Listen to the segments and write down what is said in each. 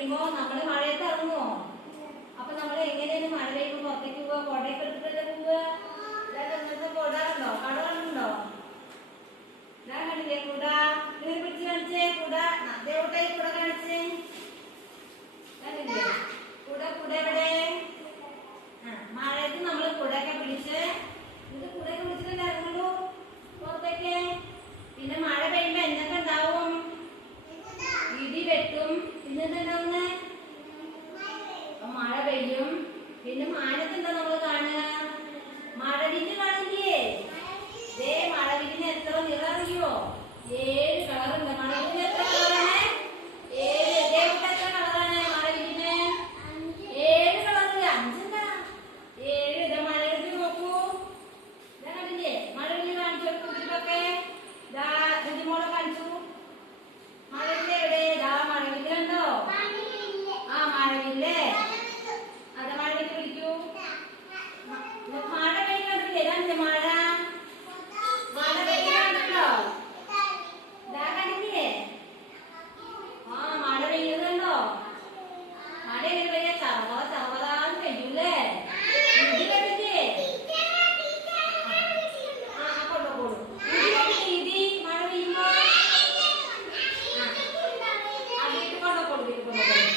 പെയ്യുമ്പോ നമ്മള് മഴയത്ത് ഇറങ്ങുമോ? അപ്പൊ നമ്മൾ എങ്ങനെയാണ് മഴ പെയ്യുമ്പോ പുറത്തേക്ക് പോവുക? കൊടയൊക്കെ എടുത്തിട്ടല്ലേ പോവുക? കൊട ഉണ്ടോ? കട കണ്ടുണ്ടോ? ഞാൻ കണ്ടില്ലേ കുട? നിങ്ങൾ പിടിച്ച് കാണിച്ചേ കുട. ദേവട്ടെ കുട കാണിച്ചേ. കണ്ടില്ലേ കുട? കുട എവിടെ? മഴയത്ത് നമ്മൾ കുടയൊക്കെ പിടിച്ച് ഇത് കുടയൊക്കെ പിടിച്ചിട്ടല്ലേ ഇറങ്ങുള്ളൂ പുറത്തേക്ക്. പിന്നെ മഴ പെയ്യുമ്പോ എന്തൊക്കെ ഉണ്ടാവും? ഇടി വെട്ടും. പിന്നെ എന്താ ഉണ്ടാവുന്നേ? മഴ പെയ്യും. പിന്നെ മാനത്ത് എന്താ നമ്മൾ കാണുക? മഴവില്ല് കാണില്ലേ? ദേ മഴവില്ലിന് എത്ര നിറം അറിയോ? 7 കളറുണ്ട്. മഴവില്ലിന് എത്ര കളറാണ്? 7. ദേവട്ട എത്ര കളറാണ് മഴവില്ലിന്? 7 കളറ്. 5 എന്താ? 7. ഇതാ മഴവില്ല് നോക്കൂ. ഇതാ കണ്ടില്ലേ? മഴവില്ല് കാണിച്ചു കൊടുക്കും ഇതിലൊക്കെ. ഇതാ മോളെ കാണിച്ചു. മഴവില്ല് എവിടെ? ഇതാ മഴവില്ല് കണ്ടോ? മഴവില്ലേ? അതെ മഴവില്ല് പിടിക്കൂ. മഴ പെയ്യുന്നുണ്ടല്ലേ? ഇതാ മഴ. മഴ പെയ്യുന്നുണ്ടല്ലോ. ഇതാ കണ്ടില്ലേ? മഴ പെയ്യുന്നുണ്ടോ? മഴ എങ്ങനെ പെയ്യാ? ചറവറ ചറവറാന്ന് പെയ്യൂല്ലേ? ഇടി കണ്ടില്ലേ? കൊണ്ടുപോകും. ഇടി കണ്ടില്ലേ? ഇടി മഴ പെയ്യുമ്പോ വീട്ടിൽ കൊണ്ടുപോകും. വീട്ടിൽ കൊണ്ടുപോകും.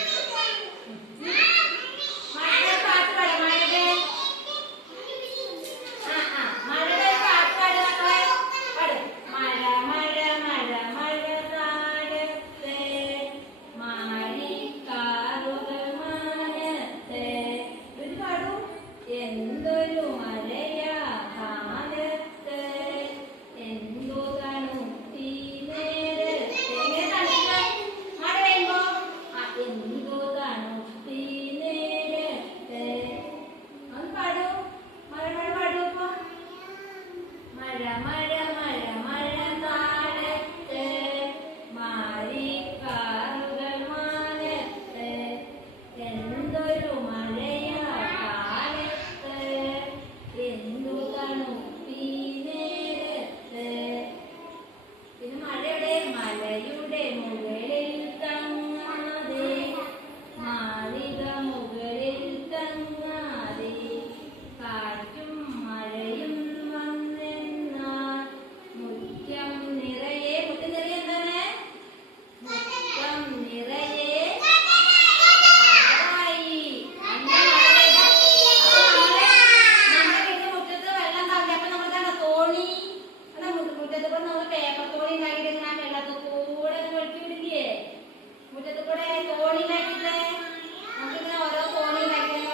എന്തൊരു മഴയാ കാലത്ത്, എന്തോ തണുപ്പീ നേരത്ത്. എങ്ങനെ തണുപ്പ്? മഴ പെയ്യുമ്പോ എന്തോ തണുപ്പീ നേരത്ത്. ഒന്ന് പാടൂ. മഴ മഴ പാടൂ. അപ്പൊ മഴ മഴ മഴ മഴ കാലത്ത്, മാരിക്കാറുകൾ മാനത്ത്, എന്തൊരു മഴയാ കാലത്ത്, എന്തു തണുപ്പീ നേരത്ത്. പിന്നെ മഴയുടെ മലയുടെ മുകളിൽ തങ്ങാതെ, മാളിക മുകളിൽ തങ്ങാതെ, കാറ്റും മഴയും വന്നെന്നാൽ മുറ്റം നിറയെ. മുറ്റം നിറയെ എന്താണ്? മുറ്റം നിറയെ മഴയായി. നമ്മുടെ വീടിന്റെ മുറ്റത്ത് വെള്ളം ഉണ്ടാവില്ല. അപ്പൊ നമ്മളെന്താണ്? തോണി. മുറ്റത്ത് കൂടെ നമ്മൾ പേപ്പർ തോണി ഉണ്ടാക്കിയിട്ട് ഇങ്ങനെ വെള്ളത്തിൽ കൂടെ ഒഴുക്കി വിടില്ലേ? മുറ്റത്ത് കൂടെ തോണി ഉണ്ടാക്കിയിട്ട് നമുക്കിങ്ങനെ ഓരോ തോണി ഉണ്ടാക്കിയിട്ട്